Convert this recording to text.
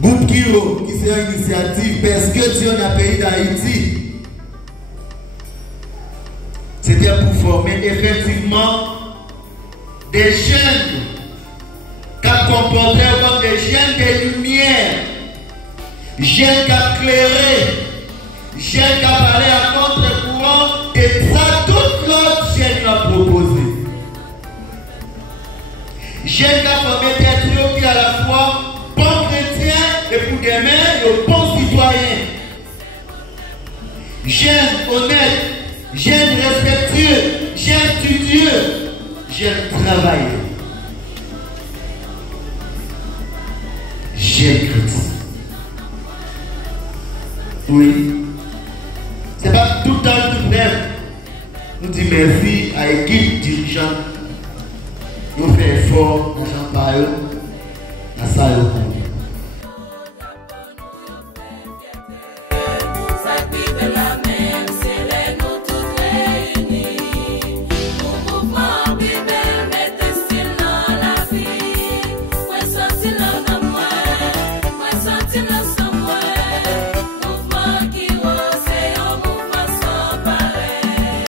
Groupe Kiro, qui c'est une initiative parce que Dieu dans le pays d'Haïti. C'était pour former effectivement des jeunes qui comportaient comme des jeunes de lumière, jeunes qui éclairé, jeunes qui parlaient à contre-courant, et ça, toute l'autre jeunes a proposé. Jeunes qui formé des trucs qui à la fois bons chrétiens et pour demain, de bons citoyens. Jeunes honnêtes, jeunes respectueux, jeunes studieux, jeunes travailleurs. Jeunes chrétiens. Oui. Ce n'est pas tout le temps tout bref. Nous disons merci à l'équipe dirigeante. Nous faisons effort dans Jean-Paul, à ça.